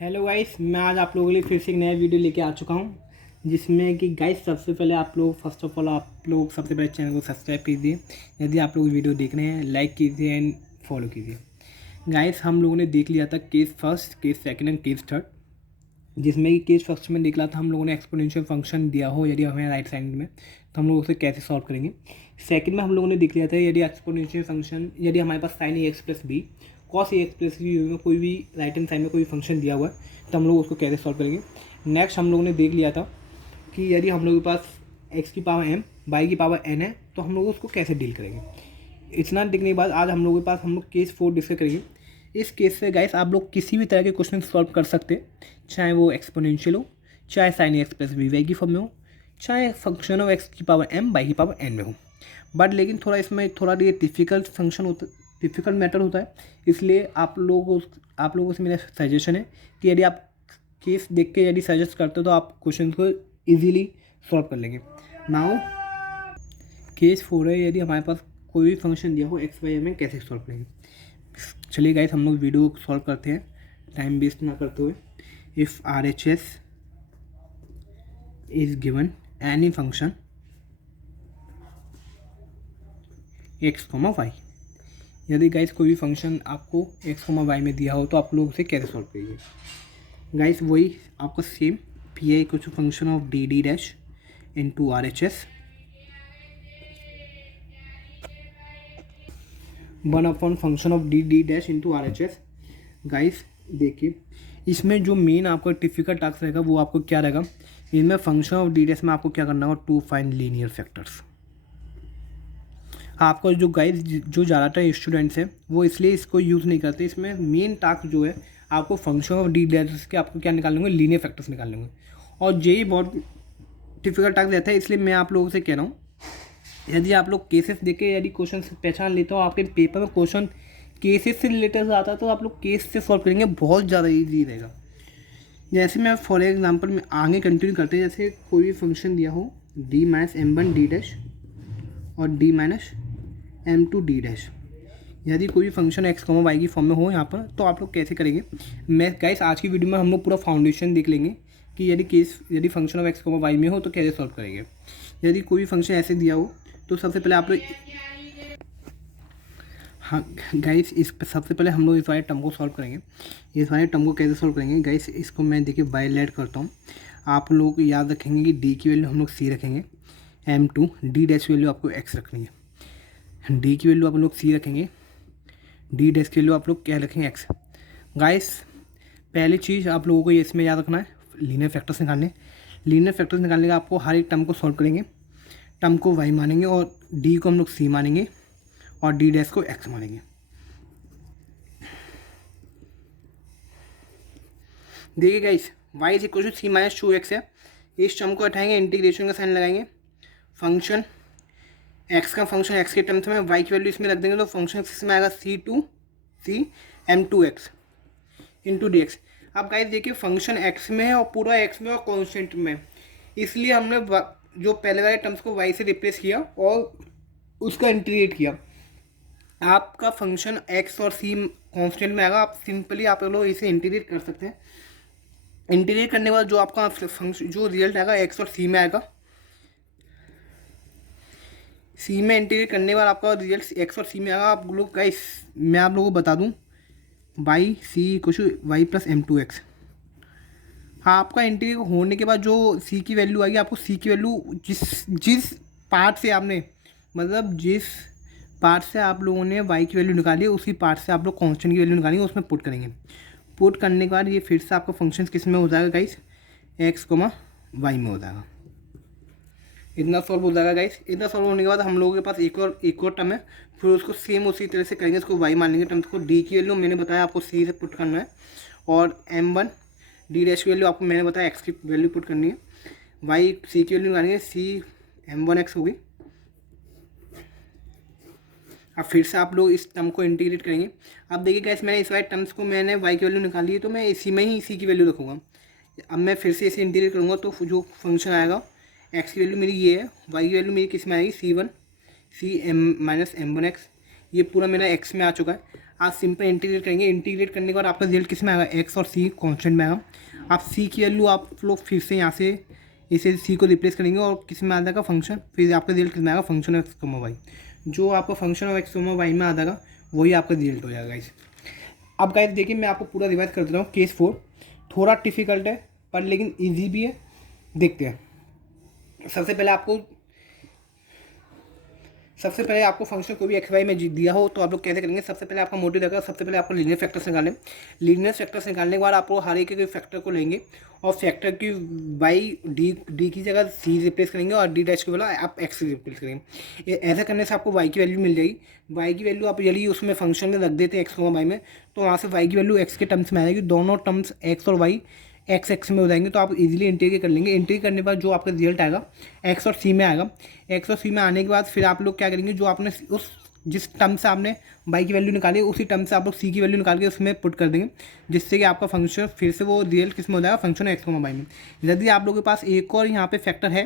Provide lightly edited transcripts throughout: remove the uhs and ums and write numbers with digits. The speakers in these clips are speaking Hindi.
हेलो गाइस, मैं आज आप लोगों के लिए फिर से एक नया वीडियो लेके आ चुका हूँ, जिसमें कि गाइस सबसे पहले आप लोग फर्स्ट ऑफ ऑल आप लोग सबसे पहले चैनल को सब्सक्राइब कीजिए। यदि आप लोग वीडियो देख रहे हैं, लाइक कीजिए एंड फॉलो कीजिए। गाइस, हम लोगों ने देख लिया था case first, case second and case third, जिसमें कि केस फर्स्ट में निकला था हम लोगों ने एक्सपोनेंशियल फंक्शन दिया हो यदि हमें राइट साइड में, तो हम लोग उसे कैसे सॉल्व करेंगे। सेकंड में हम लोगों ने देख लिया था यदि एक्सपोनेंशियल फंक्शन, यदि हमारे पास sign A x plus B cos A x plus B में कोई भी राइट हैंड साइड में कोई फंक्शन दिया हुआ है, तो हम लोग उसको कैसे सॉल्व करेंगे। नेक्स्ट हम लोगों ने देख लिया था कि यदि हम लोगों के पास एक्स की पावर एम वाई की पावर एन है, तो हम लोग उसको कैसे डील करेंगे। इतना देखने के बाद आज हम लोगों के पास हम लोग केस 4 डिस्कस करेंगे। इस केस से गाइस आप लोग किसी भी तरह के क्वेश्चन सॉल्व कर सकते हैं, चाहे वो एक्सपोनेंशियल हो, चाहे sine x plus v y की फॉर्म में हो, चाहे फंक्शन ऑफ एक्स की पावर एम वाई की पावर एन में हो। बट लेकिन थोड़ा इसमें थोड़ा ये डिफ़िकल्ट फंक्शन होता, डिफ़िकल्ट मैटर होता है, इसलिए आप लोगों से मेरा सजेशन है कि यदि आप केस देख के यदि सजेस्ट करते हो तो आप क्वेश्चन को ईजिली सॉल्व कर लेंगे। नाउ केस 4 है, यदि हमारे पास कोई भी फंक्शन दिया हो एक्स वाई में कैसे सॉल्व करेंगे। चलिए गाइस, हम लोग वीडियो सॉल्व करते हैं टाइम वेस्ट ना करते हुए। If R H S is given any function x comma y, यदि गाइस कोई भी फंक्शन आपको एक्स कॉमा वाई में दिया हो तो आप लोग उसे कैसे सॉल्व करिए। गाइस वही आपका सेम पी आई कुछ function of D D dash into are H S 1/, function of D D dash into are H S. Guys देखिए, इसमें जो मेन आपका डिफिकल्ट टास्क रहेगा वो आपको क्या रहेगा, इनमें फंक्शन ऑफ डी डैश में आपको क्या करना होगा, टू फाइंड लीनियर फैक्टर्स। आपको जो गाइस जो ज़्यादातर स्टूडेंट्स हैं वो इसलिए इसको यूज़ नहीं करते, इसमें मेन टास्क जो है आपको फंक्शन ऑफ डी डैश के आपको क्या निकालने होंगे, लीनियर फैक्टर्स निकालने होंगे। और यही बहुत डिफिकल्ट टास्क रहता है, इसलिए मैं आप लोगों से कह रहा हूँ यदि आप लोग केसेस देख के यदि क्वेश्चन पहचान लेते हो, आपके पेपर में क्वेश्चन केसेस से रिलेटेड आता है, तो आप लोग केस से सॉल्व करेंगे, बहुत ज़्यादा ईजी रहेगा। जैसे मैं फॉर एग्जांपल में आगे कंटिन्यू करते हैं, जैसे कोई भी फंक्शन दिया हो D minus M one D dash और D minus M two D dash, यदि कोई भी फंक्शन एक्स कॉमा वाई की फॉर्म में हो यहाँ पर, तो आप लोग कैसे करेंगे। मैं गाइस आज की वीडियो में हम लोग पूरा फाउंडेशन देख लेंगे कि यदि function of x comma y में हो तो कैसे सॉल्व करेंगे। यदि कोई भी फंक्शन ऐसे दिया हो तो सबसे पहले आप लोग, हाँ गाइस, सबसे पहले हम लोग इस वाले टर्म को सॉल्व करेंगे। इस वाले टर्म को कैसे सॉल्व करेंगे गाइस, इसको मैं देखिए बाय लेट करता हूँ। आप लोग याद रखेंगे कि डी की वैल्यू हम लोग सी रखेंगे, एम टू डी डैश की वैल्यू आपको एक्स रखनी है, डी की वैल्यू आप लोग सी रखेंगे, डी डैश की वैल्यू आप लोग क्या रखेंगे, एक्स। गाइस पहली चीज़ आप लोगों को ये इसमें याद रखना है, लीनियर फैक्टर्स निकालने। लीनियर फैक्टर्स निकालने का आपको हर एक टर्म को सॉल्व करेंगे, टर्म को वाई मानेंगे और डी को हम लोग सी मानेंगे और डी डैश को एक्स मानेंगे। देखिए guys, y is equal to c minus two x है, इस टर्म को हटाएंगे, इंटीग्रेशन का साइन लगाएंगे, फंक्शन x का फंक्शन x के टर्म्स में y की वैल्यू इसमें रख देंगे, तो फंक्शन इसमें आएगा c m two x into d x. अब गाइस देखिए, फंक्शन x में है और पूरा x में और कॉन्स्टेंट में, इसलिए हमने जो पहले वाले टर्म्स को y से रिप्लेस किया और उसका इंटीग्रेट किया। आपका फंक्शन x और c कांस्टेंट में आएगा, आप सिंपली आप लोग इसे इंटीग्रेट कर सकते हैं। इंटीग्रेट करने के बाद जो आपका फंक्शन जो रिजल्ट आएगा x और c में आएगा, c में इंटीग्रेट करने के बाद आपका रिजल्ट x और c में आएगा। आप लोग गाइस मैं आप लोगों को बता दूं, बाई सी कुछ y plus m two x. हाँ, आपका इंटीग्रेट होने के बाद जो c की वैल्यू आएगी, आपको c की वैल्यू जिस पार्ट से आपने, मतलब जिस पार्ट से आप लोगों ने y की वैल्यू निकाली है, उसी पार्ट से आप लोग कांस्टेंट की वैल्यू निकालेंगे, उसमें पुट करेंगे। पुट करने के बाद ये फिर से आपका फंक्शन किस में हो जाएगा गाइस, एक्स कॉमा वाई में हो जाएगा। इतना सॉल्व हो जाएगा गाइस। इतना सॉल्व होने के बाद हम लोगों के पास एक और टर्म है, फिर उसको सेम उसी तरह से करेंगे, उसको वाई मान लेंगे। टर्म्स को डी की वैल्यू मैंने बताया आपको सी से पुट करना है, और एम वन डी डैश की वैल्यू आपको मैंने बताया एक्स की वैल्यू पुट करनी है, वाई सी की वैल्यू निकालेंगे, सी एम वन एक्स होगी। अब फिर से आप लोग इस टर्म को इंटीग्रेट करेंगे। अब देखिए गाइस, मैंने इस वाले टर्म्स को मैंने वाई की वैल्यू निकाली है, तो मैं इसी में ही इसी की वैल्यू रखूँगा। अब मैं फिर से इसे इंटीग्रेट करूँगा, तो जो फंक्शन आएगा, एक्स की वैल्यू मेरी ये है, वाई की वैल्यू मेरी किस में आएगी, C one C M minus M one X. ये पूरा मेरा एक्स में आ चुका है। आप सिंपल इंटीग्रेट करेंगे। इंटीग्रेट करने के बाद आपका रिजल्ट किस में आएगा, एक्स और सी कॉन्स्टेंट में आएगा। आप सी की वैल्यू आप लोग फिर से यहाँ से इसे सी को रिप्लेस करेंगे और किस में आ जाएगा, फंक्शन, फिर आपका रिजल्ट किस में आएगा, function of x comma y. जो आपका function of x comma y में आ जाएगा वही आपका रिजल्ट हो जाएगा गाइस। अब गाइस देखिए मैं आपको पूरा रिवाइज कर देता हूँ। केस 4 थोड़ा डिफिकल्ट है पर लेकिन ईजी भी है। देखते हैं। सबसे पहले आपको फंक्शन कोई भी एक्स वाई में दिया हो तो आप लोग कैसे करेंगे। सबसे पहले आपका मोटिव रहेगा, सबसे पहले आपको लीनियर फैक्टर्स निकालें। लीनियर फैक्टर्स निकालने के बाद आप लोग हर एक फैक्टर को लेंगे और फैक्टर की वाई डी की जगह सी रिप्लेस करेंगे और डी डैश की बजाय आप एक्स रिप्लेस करेंगे। ऐसा करने से आपको वाई की वैल्यू मिल जाएगी। वाई की वैल्यू आप यदि उसमें फंक्शन में रख देते हैं एक्स को वाई में, तो वहाँ से वाई की वैल्यू एक्स के टर्म्स में आएगी। दोनों टर्म्स एक्स और वाई एक्स एक्स में हो जाएंगे तो आप इजीली इंटीग्रेट कर लेंगे। इंटीग्रेट करने के बाद जो आपका रिजल्ट आएगा एक्स और सी में आएगा। एक्स और सी में आने के बाद फिर आप लोग क्या करेंगे, जो आपने उस जिस टर्म से आपने वाई की वैल्यू निकाली उसी टर्म से आप लोग सी की वैल्यू निकाल के उसमें पुट कर देंगे, जिससे कि आपका फंक्शन फिर से वो रिजल्ट किस में हो जाएगा, फंक्शन एक्स वाई में। यदि आप लोगों के पास एक और यहाँ पे फैक्टर है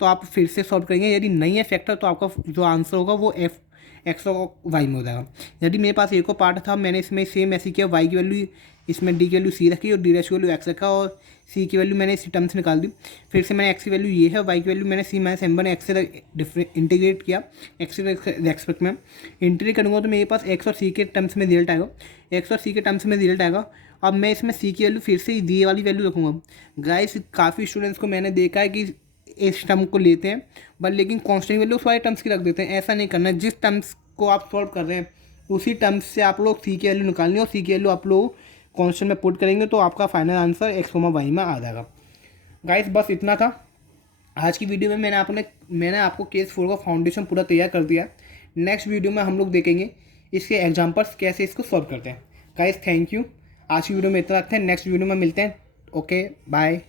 तो आप फिर से सॉल्व करेंगे। यदि नहीं है फैक्टर तो आपका जो आंसर होगा वो एफ एक्स और वाई में हो जाएगा। यदि मेरे पास एक और पार्ट था, मैंने इसमें सेम ऐसे किया, वाई की वैल्यू इसमें डी की वैल्यू सी रखी और डी डैश की वैल्यू एक्स रखा और सी की वैल्यू मैंने इसी टर्म से निकाल दी। फिर से मैंने एक्स की वैल्यू ये है, वाई की वैल्यू मैंने सी माइनस एम वन एक्स से इंटीग्रेट किया, एक्स के रेस्पेक्ट में इंटीग्रेट करूँगा तो मेरे पास एक्स और सी के टर्म्स में रिजल्ट आएगा। एक्स और सी के टर्म्स में रिजल्ट आएगा। अब मैं इसमें सी की वैल्यू फिर से दी वाली वैल्यू रखूँगा। गाइस काफ़ी स्टूडेंट्स को मैंने देखा है कि इस टर्म को लेते हैं बट लेकिन कॉन्स्टेंट वैल्यू उस वाले टर्म्स की रख देते हैं। ऐसा नहीं करना। जिस टर्म्स को आप सॉल्व कर रहे हैं उसी टर्म्स से आप लोग सी की वैल्यू निकालनी है और सी की वैल्यू आप लोग कॉन्स्टेंट में पुट करेंगे तो आपका final answer x comma y में आ जाएगा। गाइस बस इतना था आज की वीडियो में। मैंने आपको केस 4 का फाउंडेशन पूरा तैयार कर दिया। नेक्स्ट वीडियो में हम लोग देखेंगे इसके एग्जाम्पल्स कैसे इसको सॉल्व करते हैं। Guys thank you. आज की वीडियो में इतना रखते हैं, नेक्स्ट वीडियो में मिलते हैं। Okay bye.